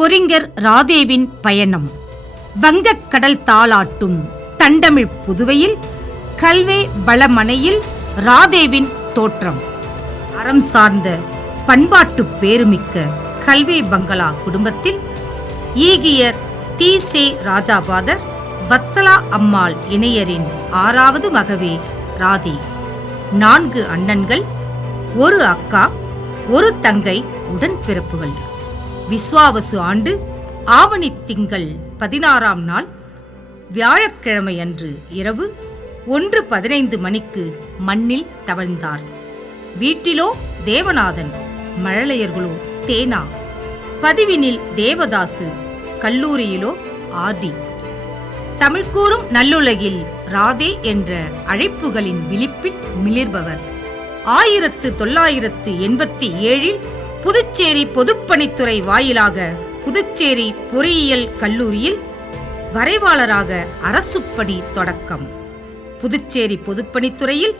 பொறிஞர் ராதேவின் பயணம். வங்கக் கடல் தாளாட்டும் தண்டமிழ் புதுவையில் கல்வே வளமனையில் ராதேவின் தோற்றம். அறம் சார்ந்த பண்பாட்டு பேருமிக்க கல்வே பங்களா குடும்பத்தில் ஈகியர் தி. சே. ராஜாபாதர் வத்சலா அம்மாள் இணையரின் ஆறாவது மகவே ராதே. நான்கு அண்ணன்கள் ஒரு அக்கா ஒரு தங்கை உடன்பிறப்புகள் விஸ்வாவசு ஆண்டு ஆவணி திங்கள் பதினாறாம் நாள் வியாழக்கிழமை அன்று இரவு ஒன்று பதினைந்து மணிக்கு மண்ணில் தவழ்ந்தார். வீட்டிலோ தேவநாதன் மழலையர்களோ தேனா பதிவினில் தேவதாசு கல்லூரியிலோ ஆர்டி. தமிழ்கூறும் நல்லுலகில் ராதே என்ற அழைப்புகளின் விழிப்பில் மிளிர்பவர். ஆயிரத்து தொள்ளாயிரத்து எண்பத்தி ஏழில் புதுச்சேரி பொதுப்பணித்துறை வாயிலாக புதுச்சேரி பொறியியல் கல்லூரியில் வரைவாளராக அரசுப்பணி தொடக்கம். புதுச்சேரி பொதுப்பணித்துறையில்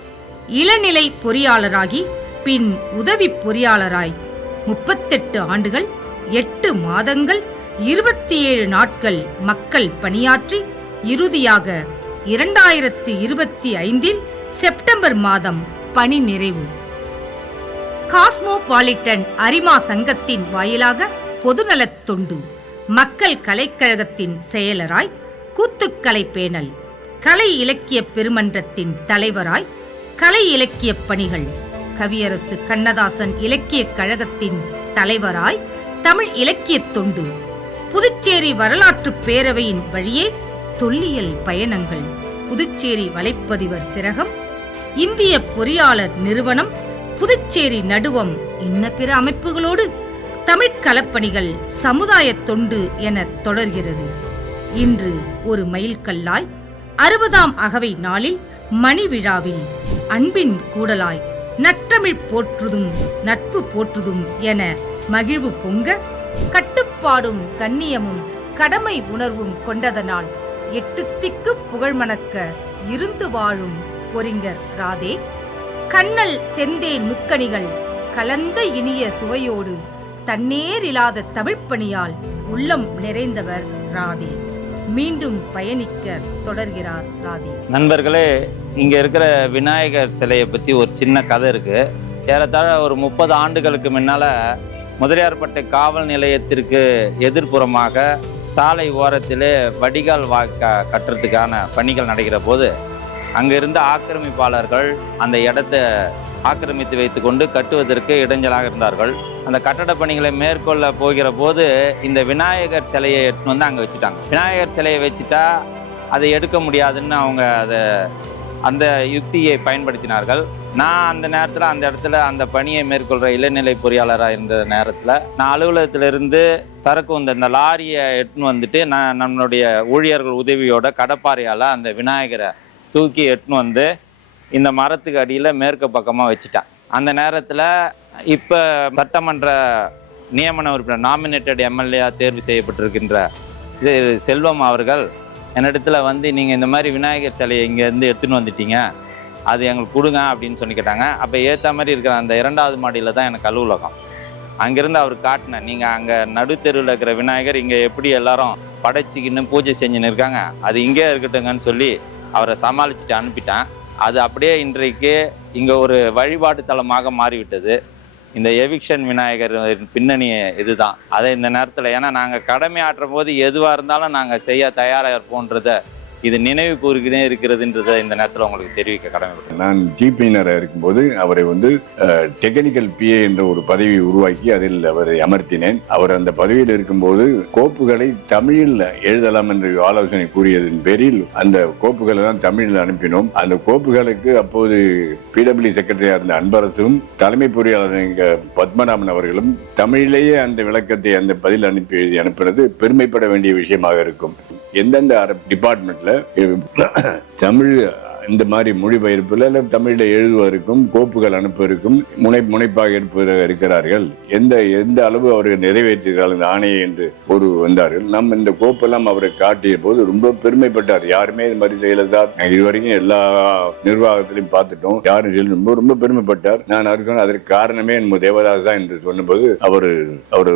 இளநிலை பொறியாளராகி பின் உதவி பொறியாளராய் முப்பத்தெட்டு ஆண்டுகள் எட்டு மாதங்கள் இருபத்தி ஏழு நாட்கள் மக்கள் பணியாற்றி இறுதியாக இரண்டாயிரத்து இருபத்தி ஐந்தில் செப்டம்பர் மாதம் பணி நிறைவு. காஸ்மோபாலிட்டன் அரிமா சங்கத்தின் வாயிலாக பொதுநலத் தொண்டு மக்கள் கலைக்கழகத்தின் செயலராய் கூத்துக்கலை பேணல் கலை இலக்கிய பெருமன்றத்தின் தலைவராய் கலை இலக்கிய பணிகள் கவியரசு கண்ணதாசன் இலக்கியக் கழகத்தின் தலைவராய் தமிழ் இலக்கியத் தொண்டு புதுச்சேரி வரலாற்றுப் பேரவையின் வழியே தொல்லியல் பயணங்கள் புதுச்சேரி வலைப்பதிவர் சிறகம் இந்திய பொறியாளர் நிறுவனம் புதுச்சேரி நடுவம் இன்ன பிற அமைப்புகளோடு தமிழ்க் கலப்பணிகள் சமுதாய தொண்டு என தொடர்கிறது. இன்று ஒரு மைல்கல்லாய் அறுபதாம் அகவை நாளில் மணி விழாவில் அன்பின் கூடலாய் நற்றமிழ் போற்றுதும் நட்பு போற்றுதும் என மகிழ்வு பொங்க கட்டுப்பாடும் கண்ணியமும் கடமை உணர்வும் கொண்டதனால் எட்டு திக்கு புகழ் மணக்க இருந்து வாழும் பொறிஞர் ராதே கண்ணல் செந்தேன் முக்கணிகள் கலந்த இனிய சுவையோடு தண்ணீரில்லாத தமிழ்ப்பணியால் உள்ளம் நிறைந்தவர் ராதே. மீண்டும் பயணிக்க தொடர்கிறார் ராதே. நண்பர்களே இங்கே இருக்கிற விநாயகர் சிலையை பற்றி ஒரு சின்ன கதை இருக்குது ஏறத்தாழ ஒரு முப்பது ஆண்டுகளுக்கு முன்னால் முதலியார்பட்டை காவல் நிலையத்திற்கு எதிர்ப்புறமாக சாலை ஓரத்திலே வடிகால் வா க கட்டுறதுக்கான பணிகள் நடக்கிற போது அங்கே இருந்த ஆக்கிரமிப்பாளர்கள் அந்த இடத்த ஆக்கிரமித்து வைத்துக்கொண்டு கட்டுவதற்கு இடைஞ்சலாக இருந்தார்கள். அந்த கட்டட பணிகளை மேற்கொள்ள போகிற போது இந்த விநாயகர் சிலையை எடுத்துன்னு வந்து அங்கே வச்சுட்டாங்க. விநாயகர் சிலையை வச்சுட்டா அதை எடுக்க முடியாதுன்னு அவங்க அதை அந்த யுக்தியை பயன்படுத்தினார்கள். நான் அந்த நேரத்தில் அந்த இடத்துல அந்த பணியை மேற்கொள்கிற இளநிலை பொறியாளராக இருந்த நேரத்தில் நான் அலுவலகத்திலிருந்து சரக்கு வந்த இந்த லாரியை எடுத்துன்னு வந்துட்டு நான் நம்மளுடைய ஊழியர்கள் உதவியோட கடப்பாறையால் அந்த விநாயகரை தூக்கி எடுத்துன்னு வந்து இந்த மரத்துக்கு அடியில் மேற்கு பக்கமாக வச்சுட்டேன். அந்த நேரத்தில் இப்போ சட்டமன்ற நியமன உறுப்பினர் நாமினேட்டட் எம்எல்ஏ தேர்வு செய்யப்பட்டிருக்கின்ற செல்வம் அவர்கள் என்னிடத்துல வந்து நீங்கள் இந்த மாதிரி விநாயகர் சிலையை இங்கேருந்து எடுத்துன்னு வந்துட்டீங்க. அது எங்களுக்கு கொடுங்க அப்படின்னு சொல்லி கேட்டாங்க. அப்போ ஏற்ற மாதிரி இருக்கிற அந்த இரண்டாவது மாடியில் தான் எனக்கு அலுவலகம். அங்கேருந்து அவர் காட்டினேன் நீங்கள் அங்கே நடுத்தெருவில் இருக்கிற விநாயகர் இங்கே எப்படி எல்லாரும் படைச்சிக்கின்னு பூஜை செஞ்சுன்னு இருக்காங்க. அது இங்கே இருக்கட்டுங்கன்னு சொல்லி அவரை சமாளிச்சுட்டு அனுப்பிட்டேன். அது அப்படியே இன்றைக்கு இங்கே ஒரு வழிபாட்டு தலமாக மாறிவிட்டது. இந்த எவிக்ஷன் விநாயகர் பின்னணி இதுதான். அதை இந்த நேரத்தில் ஏன்னா நாங்கள் கடமை ஆற்றும் போது எதுவாக இருந்தாலும் நாங்கள் செய்ய தயாராக இருப்போன்றதை இது நினைவு கூறுகினே இருக்கிறதுன்றதை இந்த நேரத்தில் உங்களுக்கு தெரிவிக்க கடமைப்பட்டேன் நான் ஜிபியினராக இருக்கும்போது அவரை வந்து டெக்னிக்கல் பிஏ என்ற ஒரு பதவியை உருவாக்கி அதில் அவரை அமர்த்தினேன். அவர் அந்த பதவியில் இருக்கும்போது கோப்புகளை தமிழில் எழுதலாம் என்று ஆலோசனை கூறியதன் பேரில் அந்த கோப்புகளை தான் தமிழில் அனுப்பினோம். அந்த கோப்புகளுக்கு அப்போது பிடபிள்யூ செக்ரட்டரியாக இருந்த அன்பரசும் தலைமை பொறியாளர் இங்க பத்மநாபன் அவர்களும் தமிழிலேயே அந்த விளக்கத்தை அந்த பதில் அனுப்பி எழுதி அனுப்பினது பெருமைப்பட வேண்டிய விஷயமாக இருக்கும். எந்தெந்த டிபார்ட்மெண்ட்ல தமிழ் இந்த மாதிரி மொழிபெயர்ப்பில் தமிழில் எழுதுவதற்கும் கோப்புகள் அனுப்புவதற்கும் முனை முனைப்பாக இருப்பதாக இருக்கிறார்கள். எந்த எந்த அளவு அவர்கள் நிறைவேற்றுகிறார்கள் இந்த ஆணையை என்று ஒரு வந்தார்கள். நம் இந்த கோப்பெல்லாம் அவரை காட்டிய போது ரொம்ப பெருமைப்பட்டார். யாருமே இது மாதிரி செய்யலதா? இதுவரைக்கும் எல்லா நிர்வாகத்திலையும் பார்த்துட்டோம். யாரும் செய்யல. ரொம்ப ரொம்ப பெருமைப்பட்டார். நான் அவருக்கு அதற்கு காரணமே நம்ம தேவதாஸ் தான் என்று சொன்னபோது அவர் அவர்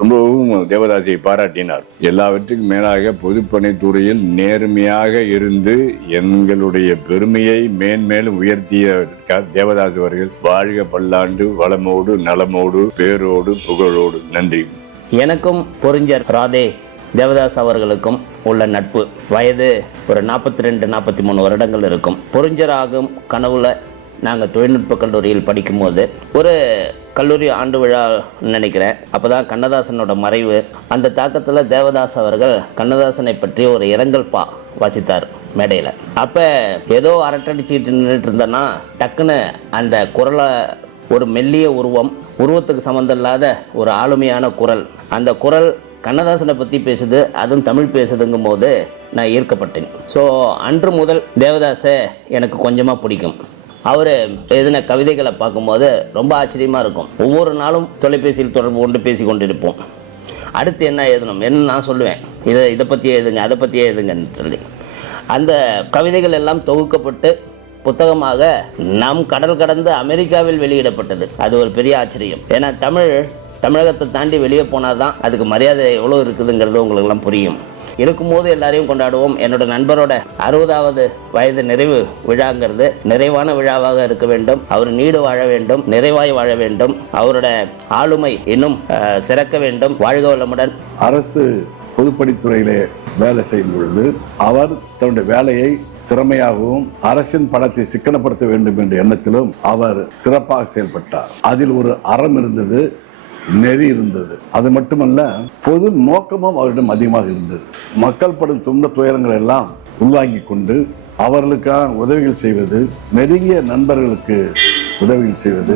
ரொம்பவும் தேவதாசியை பாராட்டினார். எல்லாவற்றுக்கும் மேலாக பொதுப்பணித்துறையில் நேர்மையாக இருந்து எங்களுடைய பெருமையை மேன்மேலும் உயர்த்திய தேவதாஸ் அவர்கள் வாழ்க பல்லாண்டு வளமோடு நலமோடு பேரோடு புகழோடு. நன்றி. எனக்கும் பொறிஞர் ராதே தேவதாஸ் அவர்களுக்கும் உள்ள நட்பு. வயது ஒரு நாற்பத்தி ரெண்டு நாற்பத்தி மூணு வருடங்கள் இருக்கும். பொறிஞ்சராகும் கனவுல நாங்கள் தொழில்நுட்ப கல்லூரியில் படிக்கும்போது ஒரு கல்லூரி ஆண்டு விழா நினைக்கிறேன். அப்போ தான் கண்ணதாசனோட மறைவு. அந்த தாக்கத்தில் தேவதாஸ் அவர்கள் கண்ணதாசனை பற்றி ஒரு இரங்கல் பா வாசித்தார் மேடையில். அப்போ ஏதோ அரட்டடிச்சுக்கிட்டு நின்றுட்டு இருந்தேன்னா டக்குன்னு அந்த குரலை ஒரு மெல்லிய உருவம் உருவத்துக்கு சம்மந்தம் இல்லாத ஒரு ஆளுமையான குரல். அந்த குரல் கண்ணதாசனை பற்றி பேசுது அதுவும் தமிழ் பேசுதுங்கும் போது நான் ஈர்க்கப்பட்டேன். ஸோ அன்று முதல் தேவதாசை எனக்கு கொஞ்சமாக பிடிக்கும். அவர் எழுதின கவிதைகளை பார்க்கும்போது ரொம்ப ஆச்சரியமாக இருக்கும். ஒவ்வொரு நாளும் தொலைபேசியில் தொடர்பு கொண்டு பேசி கொண்டிருப்போம். அடுத்து என்ன எழுதணும்? என்ன நான் சொல்லுவேன். இதை இதை பற்றி எழுதுங்க அதை பற்றி எழுதுங்கன்னு சொல்லி. அந்த கவிதைகள் எல்லாம் தொகுக்கப்பட்டு புத்தகமாக நம் கடல் கடந்து அமெரிக்காவில் வெளியிடப்பட்டது. அது ஒரு பெரிய ஆச்சரியம். ஏன்னா தமிழ் தமிழகத்தை தாண்டி வெளியே போனால் தான் அதுக்கு மரியாதை எவ்வளோ இருக்குதுங்கிறது உங்களுக்கெல்லாம் புரியும். இருக்கும்போது எல்லாரையும் கொண்டாடுவோம். என்னோட நண்பரோட அறுபதாவது வயது நிறைவு விழாங்கிறது நிறைவான விழாவாக இருக்க வேண்டும். அவர் நீடு வாழ வேண்டும் நிறைவாய் வாழ வேண்டும். அவரோட ஆளுமை இன்னும் சிறக்க வேண்டும். வாழ்க வளமுடன். அரசு பொதுப்பணித்துறையிலே வேலை செய்யும் பொழுது அவர் தன்னுடைய வேலையை திறமையாகவும் அரசின் பணத்தை சிக்கனப்படுத்த வேண்டும் என்ற எண்ணத்திலும் அவர் சிறப்பாக செயல்பட்டார். அதில் ஒரு அறம் இருந்தது. நெறி இருந்தது. அது மட்டுமல்ல பொது நோக்கமும் அவரிடம் அதிகமாக இருந்தது. மக்கள் படும் துன்ப துயரங்கள் எல்லாம் உள்வாங்கிக் கொண்டு அவர்களுக்கான உதவிகள் செய்வது நெருங்கிய நண்பர்களுக்கு உதவிகள் செய்வது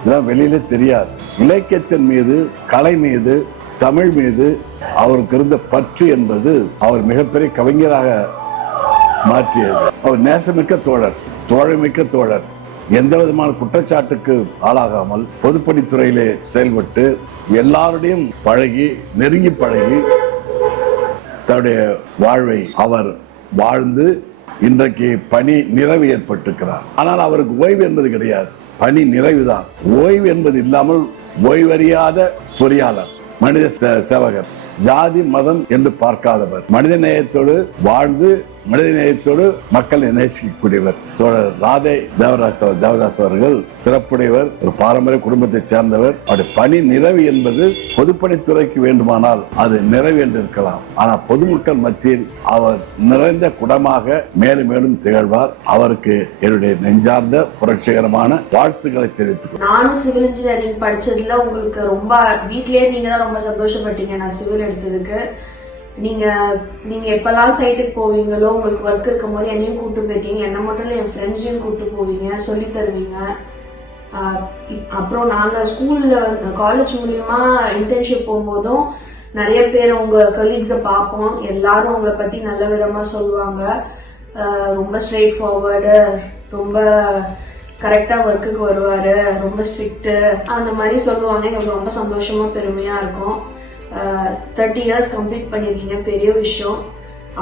இதெல்லாம் வெளியில தெரியாது. இலக்கியத்தின் மீது கலை மீது தமிழ் மீது அவருக்கு இருந்த பற்று என்பது அவர் மிகப்பெரிய கவிஞராக மாற்றியது. அவர் நேசமிக்க தோழர் தோழமிக்க தோழர். எந்த விதமான குற்றச்சாட்டுக்கு ஆளாகாமல் பொதுப்பணித்துறையிலே செயல்பட்டு எல்லாருடையும் பழகி நெருங்கி பழகி தன்னுடைய வாழ்வை அவர் வாழ்ந்து இன்றைக்கு பணி நிறைவு ஏற்பட்டிருக்கிறார். ஆனால் அவருக்கு ஓய்வு என்பது கிடையாது. பணி நிறைவுதான். ஓய்வு என்பது இல்லாமல் ஓய்வறியாத பொறியாளர் மனித சே- சேவகர் ஜாதி மதம் என்று பார்க்காதவர் மனித நேயத்தோடு வாழ்ந்து மனித நேயத்தோடு மக்களை நேசிக்கக்கூடியவர் தோழர் ராதே தேவதாஸ் தேவதாஸ் அவர்கள் சிறப்புடையவர் ஒரு பாரம்பரிய குடும்பத்தை சேர்ந்தவர். அவருடைய பணி நிறைவு என்பது பொதுப்பணித்துறைக்கு வேண்டுமானால் அது நிறைவு என்று இருக்கலாம். ஆனால் பொதுமக்கள் மத்தியில் அவர் நிறைந்த குடமாக மேலும் மேலும் திகழ்வார். அவருக்கு என்னுடைய நெஞ்சார்ந்த புரட்சிகரமான வாழ்த்துக்களை தெரிவித்துக் நானும் சிவில் இன்ஜினியரிங் படிச்சதுல உங்களுக்கு ரொம்ப வீட்லயே நீங்க தான் ரொம்ப சந்தோஷப்பட்டீங்க. நான் சிவில் எடுத்ததுக்கு. நீங்க நீங்க எப்பெல்லாம் சைட்டுக்கு போவீங்களோ உங்களுக்கு ஒர்க் இருக்கும் போது என்னையும் கூட்டு போயிருக்கீங்க என்ன மட்டும் இல்லை என் ஃப்ரெண்ட்ஸையும் கூட்டு போவீங்க. சொல்லி தருவீங்க. அப்புறம் நாங்க ஸ்கூல்ல காலேஜ் மூலியமா இன்டர்ன்ஷிப் போகும்போதும் நிறைய பேர் உங்க கலீக்ஸை பார்ப்போம். எல்லாரும் உங்களை பத்தி நல்ல விதமா சொல்லுவாங்க. ரொம்ப ஸ்ட்ரெயிட் ஃபார்வர்டு ரொம்ப கரெக்டா ஒர்க்குக்கு வருவாரு ரொம்ப ஸ்ட்ரிக்ட் அந்த மாதிரி சொல்லுவாங்க. எங்களுக்கு ரொம்ப சந்தோஷமா பெருமையா இருக்கும். தேர்ட்டி இயர்ஸ் கம்ப்ளீட் பண்ணிருக்கீங்க பெரிய விஷயம்.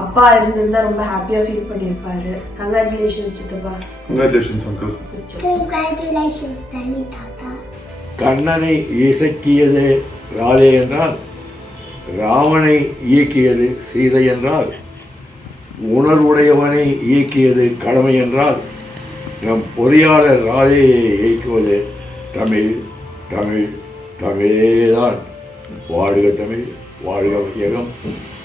அப்பா இருந்திருந்தா ரொம்ப ஹாப்பியா ஃபீல் பண்ணிருப்பாரு கங்க்ராச்சுலேஷன்ஸ் சித்தப்பா. Congratulations, uncle. Congratulations, Danny Tata. கண்ணனை இசக்கியது ராதே என்றால் ராமனை இயக்கியது சீதை என்றால் உணர்வுடையவனை இயக்கியது கடமை என்றால் நம் பொறியாளர் ராதையை இயக்குவது தமிழ் தமிழ் தமிழேதான். வாழ்க தமிழ் வாழ்க வையகம்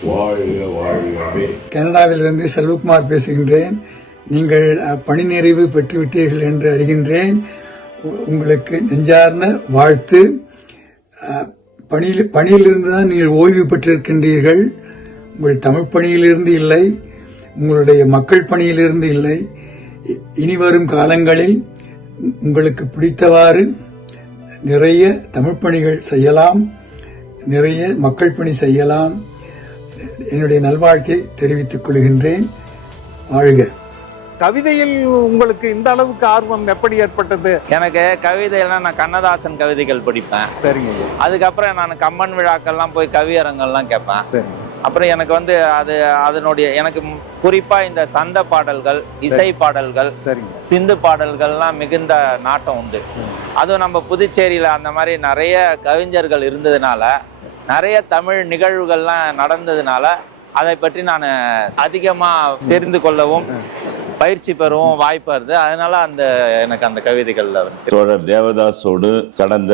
வாழ்க வாழ்கவே கனடாவிலிருந்து செல்வகுமார் பேசுகின்றேன். நீங்கள் பணி நிறைவு பெற்றுவிட்டீர்கள் என்று அறிகின்றேன். உ- உங்களுக்கு நெஞ்சார்ந்த வாழ்த்து. பணியில் பணியிலிருந்து தான் நீங்கள் ஓய்வு பெற்றிருக்கின்றீர்கள். உங்கள் தமிழ் பணியிலிருந்து இல்லை. உங்களுடைய மக்கள் பணியிலிருந்து இல்லை. இனி வரும் காலங்களில் உங்களுக்கு பிடித்தவாறு நிறைய தமிழ் பணிகள் செய்யலாம். நிறைய மக்கள் பணி செய்யலாம். என்னுடைய நல்வாழ்த்தை தெரிவித்துக் கொள்கின்றேன். வாழ்க. கவிதையில் உங்களுக்கு இந்த அளவுக்கு ஆர்வம் எப்படி ஏற்பட்டது? எனக்கு கவிதையெல்லாம் நான் கண்ணதாசன் கவிதைகள் படிப்பேன். சரிங்க அதுக்கப்புறம் நான் கம்மன் விழாக்கள்லாம் போய் கவியரங்கெல்லாம் கேட்பேன். சரிங்க அப்புறம் எனக்கு வந்து அது அதனுடைய எனக்கு ம்- குறிப்பா இந்த சந்த பாடல்கள் இசை பாடல்கள் சிந்து பாடல்கள்லாம் மிகுந்த நாட்டம் உண்டு. அதுவும் நம்ம புதுச்சேரியில அந்த மாதிரி நிறைய கவிஞர்கள் இருந்ததுனால நிறைய தமிழ் நிகழ்வுகள்லாம் நடந்ததுனால அதை பற்றி நான் அதிகமா தெரிந்து கொள்ளவும் பயிற்சி பெறவும் வாய்ப்பாக இருந்தது அதனால அந்த எனக்கு அந்த கவிதைகள்ல வந்து தோழர் தேவதாஸோடு கடந்த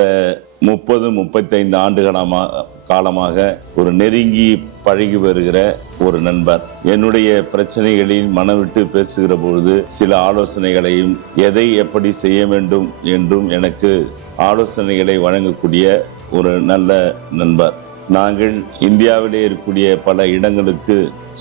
முப்பது முப்பத்தைந்து ஆண்டுகளமாக காலமாக ஒரு நெருங்கி பழகி வருகிற ஒரு நண்பர். என்னுடைய பிரச்சனைகளில் மனவிட்டு பேசுகிற பொழுது சில ஆலோசனைகளையும் எதை எப்படி செய்ய வேண்டும் என்றும் எனக்கு ஆலோசனைகளை வழங்கக்கூடிய ஒரு நல்ல நண்பர். நாங்கள் இந்தியாவிலே இருக்கக்கூடிய பல இடங்களுக்கு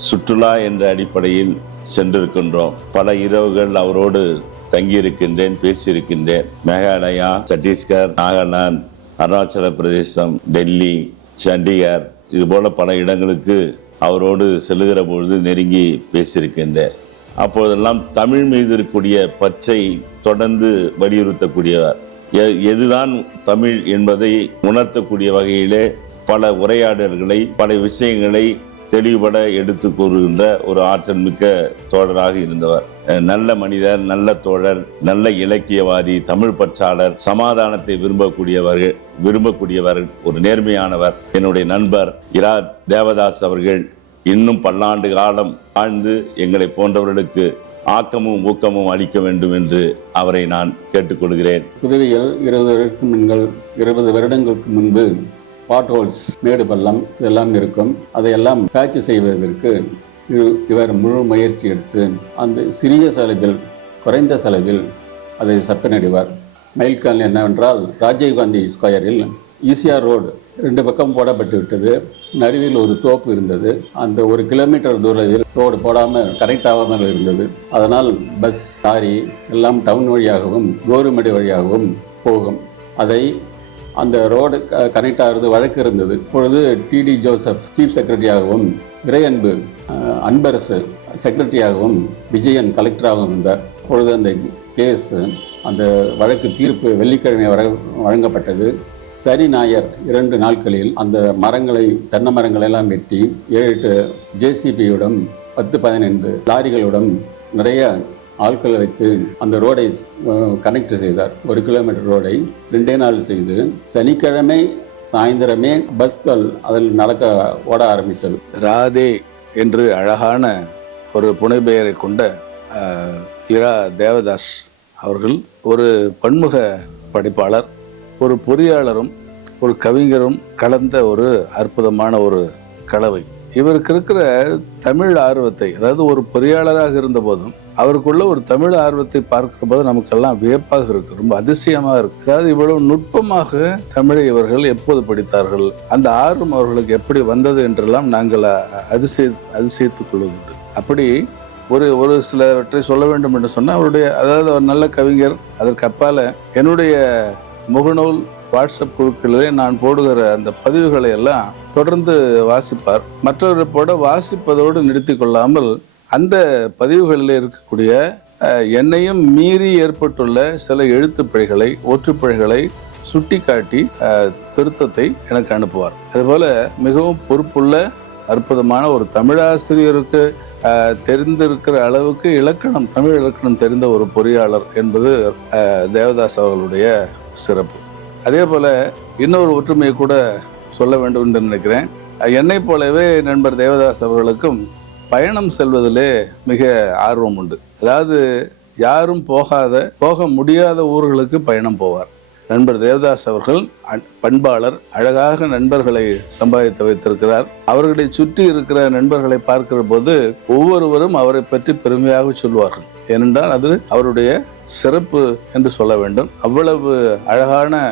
சுற்றுலா என்ற அடிப்படையில் சென்றிருக்கின்றோம். பல இரவுகள் அவரோடு தங்கியிருக்கின்றேன் பேசியிருக்கின்றேன். மேகாலயா சத்தீஸ்கர் நாகாலாந்து அருணாச்சல பிரதேசம் டெல்லி சண்டிகர் இது போல பல இடங்களுக்கு அவரோடு செல்லுகிற பொழுது நெருங்கி பேசியிருக்கின்றேன். அப்போதெல்லாம் தமிழ் மீது இருக்கக்கூடிய பற்றை தொடர்ந்து வலியுறுத்தக்கூடியவர். எ- எதுதான் தமிழ் என்பதை உணர்த்தக்கூடிய வகையிலே பல உரையாடல்களை பல விஷயங்களை தெளிவுபட எடுத்து கூறுகின்ற ஒரு ஆற்றல் மிக்க தோழராக இருந்தவர். நல்ல மனிதர் நல்ல தோழர் நல்ல இலக்கியவாதி தமிழ் பற்றாளர் சமாதானத்தை விரும்பக்கூடியவர்கள் விரும்பக்கூடியவர் ஒரு நேர்மையானவர். என்னுடைய நண்பர் இரா தேவதாஸ் அவர்கள் இன்னும் பல்லாண்டு காலம் வாழ்ந்து எங்களை போன்றவர்களுக்கு ஆக்கமும் ஊக்கமும் அளிக்க வேண்டும் என்று அவரை நான் கேட்டுக்கொள்கிறேன். உதவிகள் இருபது இருபது வருடங்களுக்கு முன்பு பாட் ஹோல்ஸ் மேடு பள்ளம் இதெல்லாம் இருக்கும். அதையெல்லாம் பேட்ச் செய்வதற்கு இவர் முழு முயற்சி எடுத்து அந்த சிறிய செலவில் குறைந்த செலவில் அதை செப்பனிடுவார். மைல்கல் என்னவென்றால் ராஜீவ்காந்தி ஸ்கொயரில் ஈசிஆர் ரோடு ரெண்டு பக்கம் போடப்பட்டு விட்டது. நடுவில் ஒரு தோப்பு இருந்தது. அந்த ஒரு கிலோமீட்டர் தூரத்தில் ரோடு போடாமல் கனெக்ட் ஆகாமல் இருந்தது. அதனால் பஸ் லாரி எல்லாம் டவுன் வழியாகவும் கோருமடி வழியாகவும் போகும். அதை அந்த ரோடு கனெக்ட் ஆகிறது வழக்கு இருந்தது. இப்பொழுது டிடி ஜோசப் சீஃப் செக்ரட்டரியாகவும் இறையன்பு அஹ், அன்பரசு செக்ரட்டரியாகவும் விஜயன் கலெக்டராகவும் இருந்தார். இப்பொழுது அந்த கேஸ் அந்த வழக்கு தீர்ப்பு வெள்ளிக்கிழமை வர வழங்கப்பட்டது. சரி நாயர் இரண்டு நாட்களில் அந்த மரங்களை தென்னை மரங்களை எல்லாம் வெட்டி ஏழு எட்டு ஜேசிபியுடன் பத்து பதினைந்து லாரிகளுடன் நிறைய ஆட்களை வைத்து அந்த ரோடை கனெக்ட் செய்தார். ஒரு கிலோமீட்டர் ரோடை ரெண்டே நாள் செய்து சனிக்கிழமை சாயந்தரமே பஸ்கள் அதில் நடக்க ஓட ஆரம்பித்தது. ராதே என்று அழகான ஒரு புனைப்பெயரை கொண்ட இரா தேவதாஸ் அவர்கள் ஒரு பன்முக படைப்பாளர் ஒரு பொறியாளரும் ஒரு கவிஞரும் கலந்த ஒரு அற்புதமான ஒரு கலவை. இவருக்கு இருக்கிற தமிழ் ஆர்வத்தை அதாவது ஒரு பொறியாளராக இருந்த போதும் அவருக்குள்ள ஒரு தமிழ் ஆர்வத்தை பார்க்கிற போது நமக்கெல்லாம் வியப்பாக இருக்கு ரொம்ப அதிசயமாக இருக்கு. அதாவது இவ்வளவு நுட்பமாக தமிழை இவர்கள் எப்போது படித்தார்கள் அந்த ஆர்வம் அவர்களுக்கு எப்படி வந்தது என்றெல்லாம் நாங்கள் அதிசய அதிசயித்துக் கொள்வதுண்டு. அப்படி ஒரு ஒரு சிலவற்றை சொல்ல வேண்டும் என்று சொன்னால் அவருடைய அதாவது ஒரு நல்ல கவிஞர் அதற்கு அப்பால என்னுடைய முகநூல் வாட்ஸ்அப் குழுக்களிலே நான் போடுகிற அந்த பதிவுகளை எல்லாம் தொடர்ந்து வாசிப்பார். மற்றவரை போட வாசிப்பதோடு நிறுத்தி கொள்ளாமல் அந்த பதிவுகளில் இருக்கக்கூடிய என்னையும் மீறி ஏற்பட்டுள்ள சில எழுத்து பிழைகளை ஒற்றுப்பிழைகளை சுட்டிக்காட்டி திருத்தத்தை எனக்கு அனுப்புவார். அதுபோல மிகவும் பொறுப்புள்ள அற்புதமான ஒரு தமிழாசிரியருக்கு தெரிந்திருக்கிற அளவுக்கு இலக்கணம் தமிழ் இலக்கணம் தெரிந்த ஒரு பொறியாளர் என்பது தேவதாஸ் அவர்களுடைய சிறப்பு. அதே போல இன்னொரு ஒற்றுமையை கூட சொல்ல வேண்டும் என்று நினைக்கிறேன். என்னை என்னைப் போலவே நண்பர் தேவதாஸ் அவர்களுக்கும் பயணம் செல்வதிலே மிக ஆர்வம் உண்டு. அதாவது யாரும் போகாத போக முடியாத ஊர்களுக்கு பயணம் போவார். நண்பர் தேவதாஸ் அவர்கள் பண்பாளர் அழகாக நண்பர்களை சம்பாதித்து வைத்திருக்கிறார். அவர்களை சுற்றி இருக்கிற நண்பர்களை பார்க்கிற போது ஒவ்வொருவரும் அவரை பற்றி பெருமையாக சொல்வார்கள். ஏனென்றால் அது அவருடைய சிறப்பு என்று சொல்ல வேண்டும். அவ்வளவு அழகான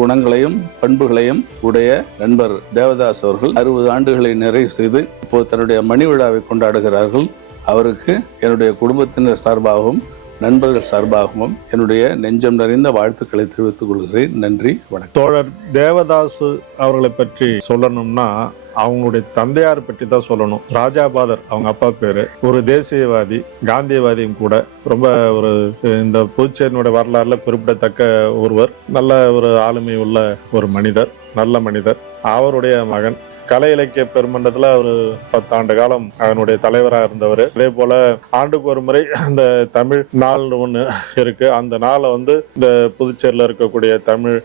குணங்களையும் பண்புகளையும் உடைய நண்பர் தேவதாஸ் அவர்கள் அறுபது ஆண்டுகளை நிறைவு செய்து இப்போது தன்னுடைய மணி விழாவை கொண்டாடுகிறார்கள். அவருக்கு என்னுடைய குடும்பத்தினர் சார்பாகவும் நண்பர்கள் சார்பாகவும் என்னுடைய நெஞ்சம் நிறைந்த வாழ்த்துக்களை தெரிவித்துக் கொள்கிறேன். நன்றி வணக்கம். தோழர் தேவதாசு அவர்களை பற்றி சொல்லணும்னா அவங்களுடைய தந்தையார் பற்றி தான் சொல்லணும். ராஜாபாதர் அவங்க அப்பா பேரு. ஒரு தேசியவாதி காந்தியவாதியும் கூட. ரொம்ப ஒரு இந்த புதுச்சேரியினுடைய வரலாறுல குறிப்பிடத்தக்க ஒருவர். நல்ல ஒரு ஆளுமை உள்ள ஒரு மனிதர் நல்ல மனிதர். அவருடைய மகன் கலை இலக்கிய பெருமன்றத்தில் ஒரு பத்தாண்டு காலம் அதனுடைய தலைவராக இருந்தவர். அதே போல ஆண்டுக்கு ஒரு முறை அந்த தமிழ் நாள் ஒன்று இருக்கு. அந்த நாளை வந்து இந்த புதுச்சேரியில் இருக்கக்கூடிய தமிழ்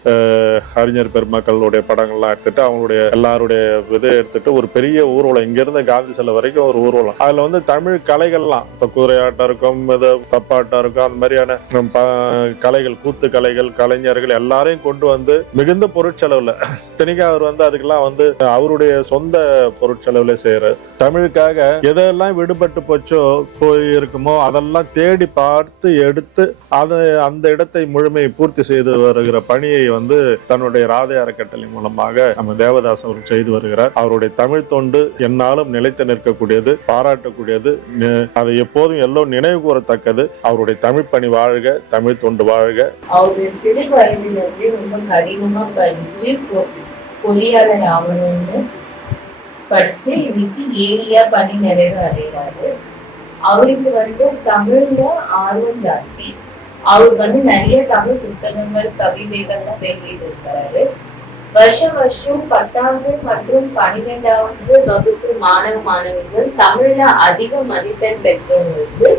அறிஞர் பெருமக்களுடைய படங்கள்லாம் எடுத்துட்டு அவங்களுடைய எல்லாருடைய இதை எடுத்துட்டு ஒரு பெரிய ஊர்வலம். இங்கிருந்து காந்தி சிலை வரைக்கும் ஒரு ஊர்வலம். அதில் வந்து தமிழ் கலைகள்லாம். இப்போ குதிரையாட்டம் இருக்கும் இது தப்பாட்டம் இருக்கும் அந்த மாதிரியான ப- கலைகள் கூத்து கலைகள் கலைஞர்கள் எல்லாரையும் கொண்டு வந்து மிகுந்த பொருட்செலவில். திணிக்க அவர் வந்து அதுக்கெல்லாம் வந்து அவருடைய சொந்த பொருட்செலவுல செய்யறாரு தமிழுக்காக எதெல்லாம் விடுபட்டு போச்சோ போய் இருக்குமோ அதெல்லாம் தேடி பார்த்து எடுத்து அதை அந்த இடத்தை முழுமை பூர்த்தி செய்து வருகிற பணியை வந்து தன்னுடைய ராதை அறக்கட்டளை மூலமாக நம்ம தேவதாஸ் அவர் செய்து வருகிறார். அவருடைய தமிழ் தொண்டு என்னாலும் நிலைத்து நிற்கக்கூடியது பாராட்டக்கூடியது அதை எப்போதும் எல்லோரும் நினைவு கூறத்தக்கது. அவருடைய தமிழ் பணி வாழ்க தமிழ் தொண்டு வாழ்க. அவருடைய சிறு வயதிலிருந்து ரொம்ப கடினமா படிச்சு பொறியாளர் ஆகணும்னு படிச்சு இன்னைக்கு ஏரியா பணி நிறைவு அடைகிறாரு. அவருக்கு வந்து தமிழ்ல ஆர்வம் ஜாஸ்தி. அவர் வந்து நிறைய தமிழ் புத்தகங்கள் கவிதைகள்லாம் வெளியிட்டிருக்கிறாரு வருஷம் வருஷம் பத்தாவது மற்றும் பன்னிரெண்டாவது வகுப்பு மாணவ மாணவிகள் தமிழ்ல அதிக மதிப்பெண் பெற்றவங்களுக்கு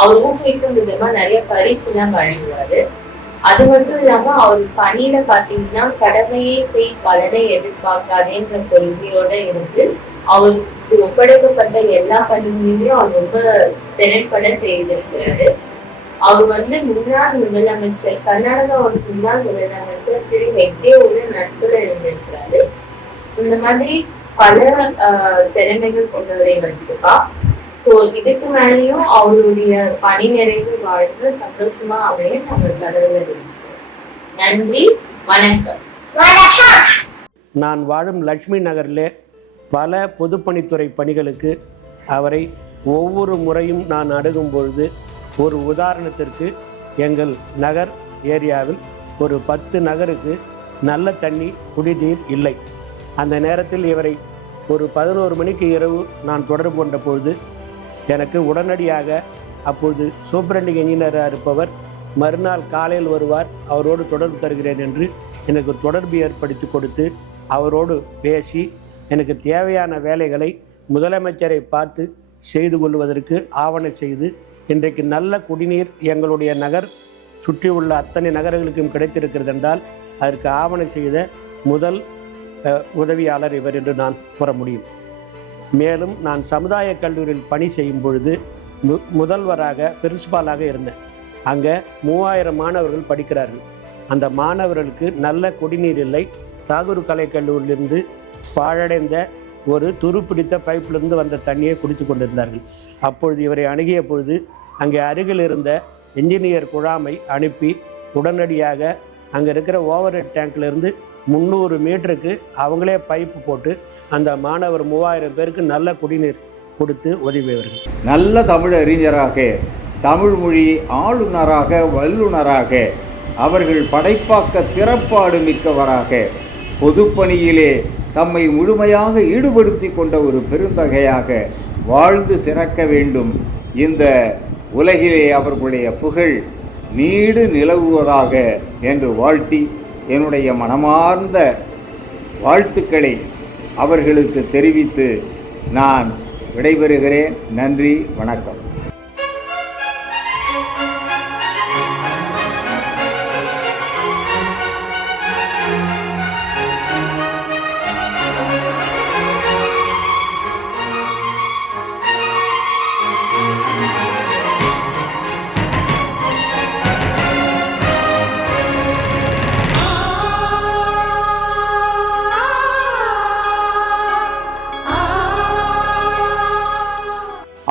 அவர் ஊக்குவிக்கும் விதமா நிறைய பரிசுலாம் வழங்குவாரு. அது மட்டும் இல்லாம அவர் பணியில பாத்தீங்கன்னா கடமையே செய் பலனை எதிர்பார்க்காதேன்ற கொள்கையோட இருந்து அவருக்கு ஒப்படைக்கப்பட்ட எல்லா பணிகளையும் அவர் ரொம்ப திறன்பட செய்திருக்கிறாரு. அவர் வந்து முன்னாள் முதலமைச்சர் கர்நாடகாவோட முன்னாள் முதலமைச்சர் திரு ஹெக்டேவோட நட்புல இருந்திருக்கிறாரு. இந்த மாதிரி பல ஆஹ், திறமைகள் கொண்டவரை வந்திருக்கா. ஸோ இதுக்கு மேலேயும் அவருடைய பணி நிறைவு வாழ்ந்து சந்தோஷமா அமைய நாங்கள் கடவுளை நன்றி வணக்கம். நான் வாழும் லட்சுமி நகரிலே பல பொதுப்பணித்துறை பணிகளுக்கு அவரை ஒவ்வொரு முறையும் நான் அணுகும் பொழுது ஒரு உதாரணத்திற்கு எங்கள் நகர் ஏரியாவில் ஒரு பத்து நகருக்கு நல்ல தண்ணி குடிநீர் இல்லை. அந்த நேரத்தில் இவரை ஒரு பதினோரு மணிக்கு இரவு நான் தொடர்பு கொண்ட பொழுது எனக்கு உடனடியாக அப்பொழுது சூப்பரண்டிங் இன்ஜினியராக இருப்பவர் மறுநாள் காலையில் வருவார். அவரோடு தொடர்பு தருகிறேன் என்று எனக்கு தொடர்பு ஏற்படுத்தி கொடுத்து அவரோடு பேசி எனக்கு தேவையான வேலைகளை முதலமைச்சரை பார்த்து செய்து கொள்வதற்கு ஆவணை செய்து இன்றைக்கு நல்ல குடிநீர் எங்களுடைய நகர் சுற்றியுள்ள அத்தனை நகரங்களுக்கும் கிடைத்திருக்கிறது என்றால் அதற்கு ஆவணை செய்த முதல் உதவியாளர் இவர் என்று நான் கூற முடியும். மேலும் நான் சமுதாய கல்லூரியில் பணி செய்யும் பொழுது மு முதல்வராக பிரின்சிபாலாக இருந்தேன். அங்கே மூவாயிரம் மாணவர்கள் படிக்கிறார்கள். அந்த மாணவர்களுக்கு நல்ல குடிநீர் இல்லை. தாகூர் கலை கல்லூரியிலிருந்து பாழடைந்த ஒரு துருப்பிடித்த பைப்பிலிருந்து வந்த தண்ணியை குடித்து கொண்டிருந்தார்கள். அப்பொழுது இவரை அணுகிய பொழுது அங்கே அருகில் இருந்த என்ஜினியர் குழாமை அனுப்பி உடனடியாக அங்கே இருக்கிற ஓவர் ஹெட் டேங்க்லேருந்து முந்நூறு மீட்டருக்கு அவங்களே பைப்பு போட்டு அந்த மாணவர் மூவாயிரம் பேருக்கு நல்ல குடிநீர் கொடுத்து உதவியவர்கள். நல்ல தமிழ் அறிஞராக தமிழ் மொழி ஆளுநராக வல்லுநராக அவர்கள் படைப்பாக்க திறப்பாடு மிக்கவராக பொதுப்பணியிலே தம்மை முழுமையாக ஈடுபடுத்தி கொண்ட ஒரு பெருந்தகையாக வாழ்ந்து சிறக்க வேண்டும். இந்த உலகிலே அவர்களுடைய புகழ் நீடு நிலவுவதாக என்று வாழ்த்தி என்னுடைய மனமார்ந்த வாழ்த்துக்களை அவர்களுக்கு தெரிவித்து நான் விடைபெறுகிறேன். நன்றி வணக்கம்.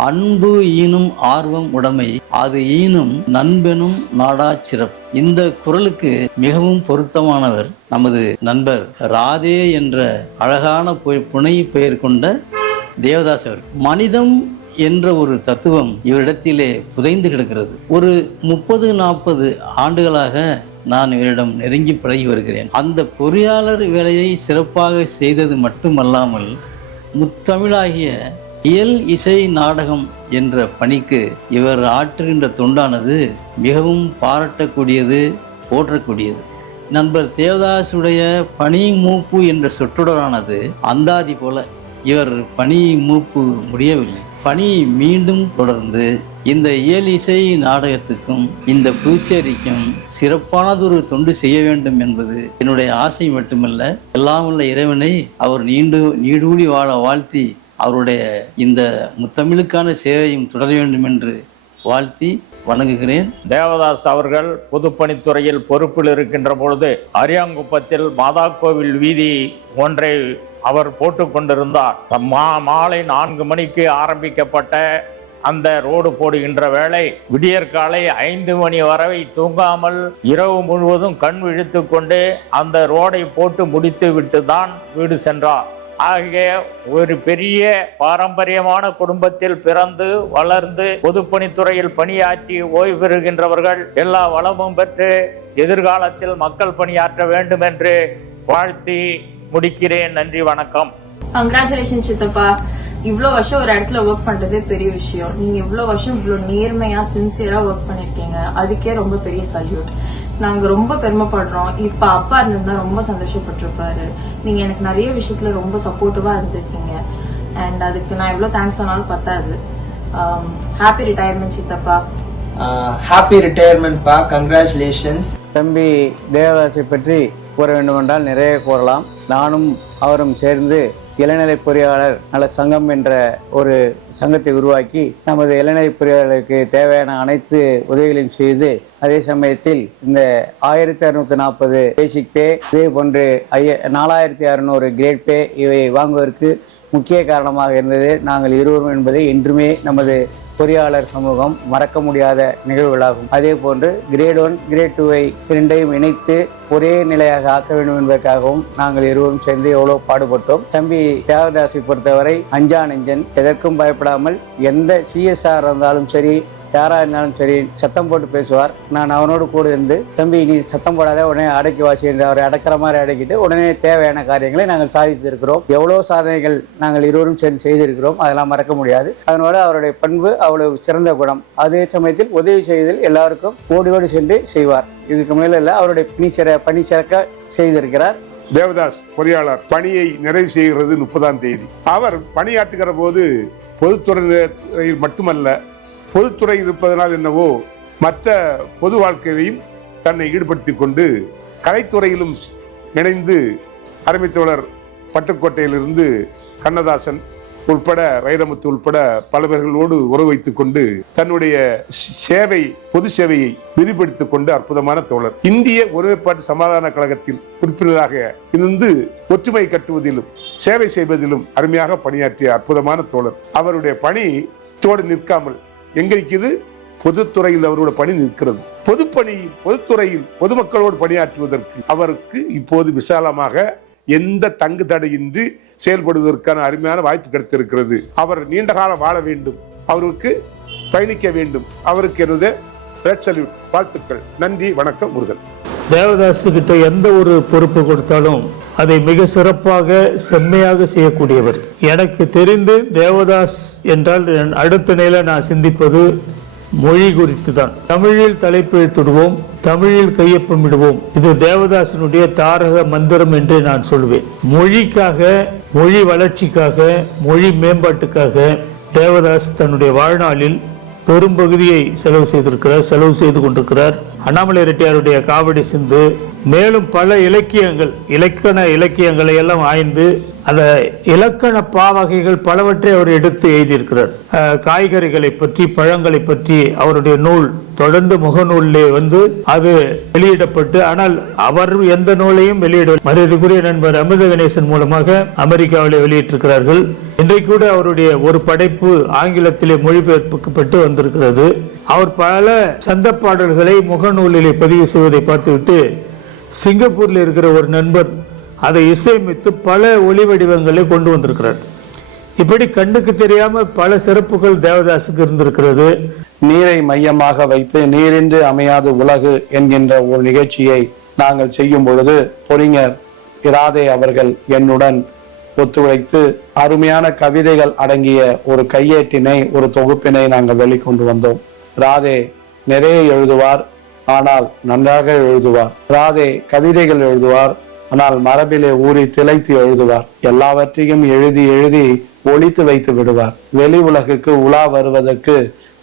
அன்பு ஈனும் ஆர்வம் உடைமை. அது ஈனும் நண்பெனும் நாடா சிறப்பு. இந்த குரலுக்கு மிகவும் பொருத்தமானவர் நமது நண்பர் ராதே என்ற அழகான புனை பெயர் கொண்ட தேவதாஸ் அவர். மனிதம் என்ற ஒரு தத்துவம் இவரிடத்திலே புதைந்து கிடக்கிறது. ஒரு முப்பது நாற்பது ஆண்டுகளாக நான் இவரிடம் நெருங்கி பழகி வருகிறேன். அந்த பொறியாளர் வேலையை சிறப்பாக செய்தது மட்டுமல்லாமல் முத்தமிழாகிய இயல் இசை நாடகம் என்ற பணிக்கு இவர் ஆற்றுகின்ற தொண்டானது மிகவும் பாராட்டக்கூடியது போற்றக்கூடியது. நண்பர் தேவதாசுடைய பனி மூப்பு என்ற சொற்றொடரானது அந்தாதி போல இவர் பனி மூப்பு முடியவில்லை. பணி மீண்டும் தொடர்ந்து இந்த இயல் இசை நாடகத்துக்கும் இந்த புதுச்சேரிக்கும் சிறப்பானதொரு தொண்டு செய்ய வேண்டும் என்பது என்னுடைய ஆசை மட்டுமல்ல எல்லாம் உள்ள இறைவனை அவர் நீண்டு நீடூடி வாழ வாழ்த்தி அவருடைய இந்த முத்தமிழுக்கான சேவையும் தொடர வேண்டும் என்று வாழ்த்தி வணங்குகிறேன். தேவதாஸ் அவர்கள் பொதுப்பணித்துறையில் பொறுப்பில் இருக்கின்ற பொழுது அரியாங்குப்பத்தில் மாதா கோவில் வீதி ஒன்றை அவர் போட்டுக்கொண்டிருந்தார் மா மாலை நான்கு மணிக்கு ஆரம்பிக்கப்பட்ட அந்த ரோடு போடுகின்ற வேலை விடியற்காலை ஐந்து மணி வரை தூங்காமல் இரவு முழுவதும் கண் விழித்து கொண்டு அந்த ரோடை போட்டு முடித்து விட்டு தான் வீடு சென்றார். ஆகிய ஒரு பெரிய பாரம்பரியமான குடும்பத்தில் பிறந்து வளர்ந்து பொதுப்பணித்துறையில் பணியாற்றி ஓய்வு பெறுகின்றவர்கள் எல்லா வளமும் பெற்று எதிர்காலத்தில் மக்கள் பணியாற்ற வேண்டும் என்று வாழ்த்தி முடிக்கிறேன். நன்றி வணக்கம். கங்க்ராச்சுலேஷன் சித்தப்பா. இவ்வளோ வருஷம் ஒரு இடத்துல ஒர்க் பண்றதே பெரிய விஷயம். நீங்க இவ்வளோ வருஷம் இவ்வளோ நேர்மையா சின்சியரா ஒர்க் பண்ணிருக்கீங்க. அதுக்கே ரொம்ப பெரிய சல்யூட் நாங்க ரொம்ப பெருமைப்படுறோம். இப்ப அப்பா இருந்திருந்தா ரொம்ப சந்தோஷப்பட்டிருப்பாரு. நீங்க எனக்கு நிறைய விஷயத்துல ரொம்ப சப்போர்ட்டிவா இருந்திருக்கீங்க. அண்ட் அதுக்கு நான் எவ்வளவு தேங்க்ஸ் சொன்னாலும் பத்தாது. ஹாப்பி ரிட்டையர்மெண்ட் சித்தப்பா. ஹாப்பி ரிட்டையர்மெண்ட்ப்பா கங்க்ராச்சுலேஷன்ஸ் தம்பி தேவதாசை பற்றி கூற வேண்டுமென்றால் நிறைய கூறலாம். நானும் அவரும் சேர்ந்து இளநிலை பொறியாளர் நல சங்கம் என்ற ஒரு சங்கத்தை உருவாக்கி நமது இளநிலை பொறியாளருக்கு தேவையான அனைத்து உதவிகளையும் செய்து அதே சமயத்தில் இந்த ஆயிரத்தி அறுநூத்தி நாற்பது பேசிக் பே இதே போன்று ஐய நாலாயிரத்தி அறுநூறு கிரேட் பே இவை வாங்குவதற்கு முக்கிய காரணமாக இருந்தது. நாங்கள் இருவரும் என்பதை என்றுமே நமது பொறியாளர் சமூகம் மறக்க முடியாத நிகழ்வுகளாகும். அதே போன்று கிரேட் ஒன் கிரேட் டூவை இரண்டையும் இணைத்து ஒரே நிலையாக ஆக்க வேண்டும் என்பதற்காகவும் நாங்கள் இருவரும் சேர்ந்து எவ்வளோ பாடுபட்டோம். தம்பி தேவதாசை பொறுத்தவரை அஞ்சா நெஞ்சன் எதற்கும் பயப்படாமல் எந்த சிஎஸ்ஆர் இருந்தாலும் சரி யாராக இருந்தாலும் சரி சத்தம் போட்டு பேசுவார். நான் அவனோடு கூட இருந்து தம்பி நீ சத்தம் போடாத உடனே அடக்கி வாசி என்று அவரை அடக்கிற மாதிரி அடக்கிட்டு உடனே தேவையான காரியங்களை நாங்கள் சாதித்திருக்கிறோம். எவ்வளோ சாதனைகள் நாங்கள் இருவரும் சேர்ந்து செய்திருக்கிறோம் அதெல்லாம் மறக்க முடியாது. அதனோட அவருடைய பண்பு அவ்வளவு சிறந்த குணம். அதே சமயத்தில் உதவி செய்வதில் எல்லாருக்கும் ஓடி ஓடி சென்று செய்வார். இதுக்கு மேல இல்லை அவருடைய பணி சிற பணி சிறக்க செய்திருக்கிறார். தேவதாஸ் பொறியாளர் பணியை நிறைவு செய்கிறது முப்பதாம் தேதி. அவர் பணியாற்றுகிற போது பொதுத்துறையில் மட்டுமல்ல பொதுத்துறை இருப்பதனால் என்னவோ மற்ற பொது வாழ்க்கையிலையும் தன்னை ஈடுபடுத்தி கொண்டு கலைத்துறையிலும் இணைந்து அருமைத்தோழர் பட்டுக்கோட்டையிலிருந்து கண்ணதாசன் உட்பட வைரமுத்து உட்பட பல பேர்களோடு உறவு வைத்துக் கொண்டு தன்னுடைய சேவை பொது சேவையை விரிவுபடுத்திக் கொண்டு அற்புதமான தோழர். இந்திய ஒருமைப்பாட்டு சமாதான கழகத்தில் உறுப்பினராக இருந்து ஒற்றுமை கட்டுவதிலும் சேவை செய்வதிலும் அருமையாக பணியாற்றிய அற்புதமான தோழர். அவருடைய பணி தோடு நிற்காமல் எங்க நிற்குது பொதுத்துறையில் அவரோட பணி நிற்கிறது. பொதுப்பணியில் பொதுத்துறையில் பொதுமக்களோடு பணியாற்றுவதற்கு அவருக்கு இப்போது விசாலமாக எந்த தங்கு தடையின்றி செயல்படுவதற்கான அருமையான வாய்ப்பு கிடைத்திருக்கிறது. அவர் நீண்ட காலம் வாழ வேண்டும். அவருக்கு பயணிக்க வேண்டும். அவருக்கு எனது வாழ்த்துக்கள். நன்றி வணக்கம் முருகன். தேவதாசு கிட்ட எந்த ஒரு பொறுப்பு கொடுத்தாலும் அதை மிக சிறப்பாக செம்மையாக செய்யக்கூடியவர். எனக்கு தெரிந்து தேவதாஸ் என்றால் என் அடுத்த நிலை நான் சிந்திப்பது மொழி குறித்து தான் தமிழில் தலைப்பெழுத்திடுவோம் தமிழில் கையொப்பமிடுவோம் இது தேவதாசனுடைய தாரக மந்திரம் என்று நான் சொல்வேன். மொழிக்காக மொழி வளர்ச்சிக்காக மொழி மேம்பாட்டுக்காக தேவதாஸ் தன்னுடைய வாழ்நாளில் பெரும்பகுதியை செலவு செய்திருக்கிறார் செலவு செய்து கொண்டிருக்கிறார். அண்ணாமலை ரெட்டியாருடைய காவடி சிந்து மேலும் பல இலக்கியங்கள் இலக்கண இலக்கியங்களை எல்லாம் ஆய்ந்து அந்த இலக்கண பாவகைகள் பலவற்றை அவர் எடுத்து எழுதியிருக்கிறார். காய்கறிகளை பற்றி பழங்களை பற்றி அவருடைய நூல் தொடர்ந்து முகநூலிலே வந்து அது வெளியிடப்பட்டு ஆனால் அவர் எந்த நூலையும் வெளியிட மரியாதைக்குரிய நண்பர் அமிர்த கணேசன் மூலமாக அமெரிக்காவிலே வெளியிட்டிருக்கிறார்கள். இன்றைக்கு கூட அவருடைய ஒரு படைப்பு ஆங்கிலத்திலே மொழிபெயர்க்கப்பட்டு வந்திருக்கிறது. அவர் பல சந்த பாடல்களை முகநூலிலே பதிவு செய்வதை பார்த்துவிட்டு சிங்கப்பூரில் இருக்கிற ஒரு நண்பர் அதை இசையமைத்து பல ஒளி வடிவங்களை கொண்டு வந்திருக்கிறார். இப்படி கண்ணுக்கு தெரியாம பல சிறப்புகள் தேவதாசுக்கு இருந்திருக்கிறது. நீரை மையமாக வைத்து நீரின்றி அமையாது உலகு என்கின்ற ஒரு நிகழ்ச்சியை நாங்கள் செய்யும் பொழுது பொறிஞர் இராதே அவர்கள் என்னுடன் ஒத்துழைத்து அருமையான கவிதைகள் அடங்கிய ஒரு கையேட்டினை ஒரு தொகுப்பினை நாங்கள் வெளிக்கொண்டு வந்தோம். ராதே நிறைய எழுதுவார் ஆனால் நன்றாக எழுதுவார். ராதே கவிதைகள் எழுதுவார் ஆனால் மரபிலே ஊறி திளைத்து எழுதுவார். எல்லாவற்றையும் எழுதி எழுதி ஒழித்து வைத்து விடுவார். வெளி உலகுக்கு உலா வருவதற்கு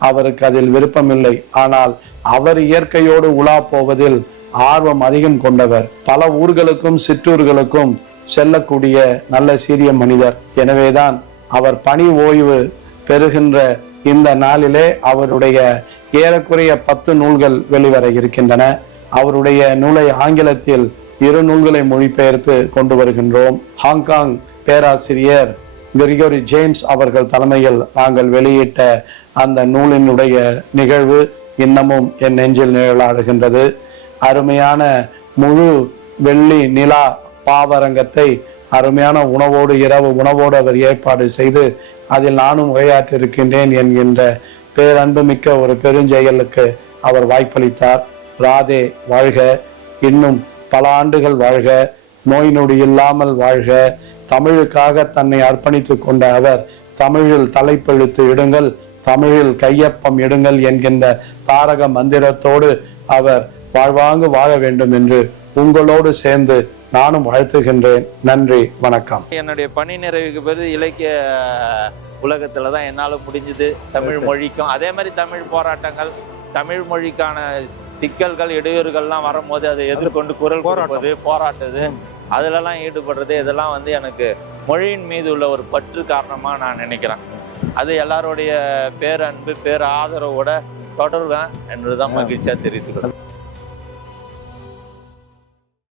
அவருக்கு அதில் விருப்பமில்லை. ஆனால் அவர் இயற்கையோடு உலா போவதில் ஆர்வம் அதிகம் கொண்டவர். பல ஊர்களுக்கும் சிற்றூர்களுக்கும் செல்லக்கூடிய நல்ல சீரிய மனிதர். எனவேதான் அவர் பணி ஓய்வு பெறுகின்ற இந்த நாளிலே அவருடைய ஏறக்குறைய பத்து நூல்கள் வெளிவர இருக்கின்றன. அவருடைய நூலை ஆங்கிலத்தில் இரு நூல்களை மொழிபெயர்த்து கொண்டு வருகின்றோம். ஹாங்காங் பேராசிரியர் கிரிகோரி ஜேம்ஸ் அவர்கள் தலைமையில் நாங்கள் வெளியிட்ட அந்த நூலினுடைய நிகழ்வு இன்னமும் என் நெஞ்சில் நிழலாடுகின்றது. அருமையான முழு வெள்ளி நிலா பாவரங்கத்தை அருமையான உணவோடு இரவு உணவோடு அவர் ஏற்பாடு செய்து அதில் நானும் உரையாற்றிருக்கின்றேன் என்கின்ற பேரன்புமிக்க ஒரு பெருஞ்செயலுக்கு அவர் வாய்ப்பளித்தார். ராதே வாழ்க. இன்னும் பல ஆண்டுகள் வாழ்க. நோய் நொடி இல்லாமல் வாழ்க. தமிழுக்காக தன்னை அர்ப்பணித்துக் கொண்ட அவர் தமிழில் தலைப்பெழுத்து இடுங்கள் தமிழில் கையொப்பம் இடுங்கள் என்கின்ற தாரக மந்திரத்தோடு அவர் வாழ்வாங்கு வாழ வேண்டும் என்று உங்களோடு சேர்ந்து நானும் வாழ்த்துகின்றேன். நன்றி வணக்கம். என்னுடைய பணி நிறைவுக்கு பிறகு இலக்கிய உலகத்துல தான் என்னால் முடிஞ்சது. தமிழ். மொழிக்கும். அதே மாதிரி தமிழ் போராட்டங்கள் தமிழ் மொழிக்கான சிக்கல்கள் இடையூறுகள்லாம் வரும்போது அதை எதிர்கொண்டு குரல் கொடுப்பது போராட்டது அதுலலாம் ஈடுபடுறது இதெல்லாம் வந்து எனக்கு மொழியின் மீது உள்ள ஒரு பற்று காரணமாக நான் நினைக்கிறேன். அது எல்லாருடைய பேரன்பு பேர் ஆதரவோட தொடருவேன் என்றுதான் மகிழ்ச்சியாக தெரிவித்துக்கிறேன்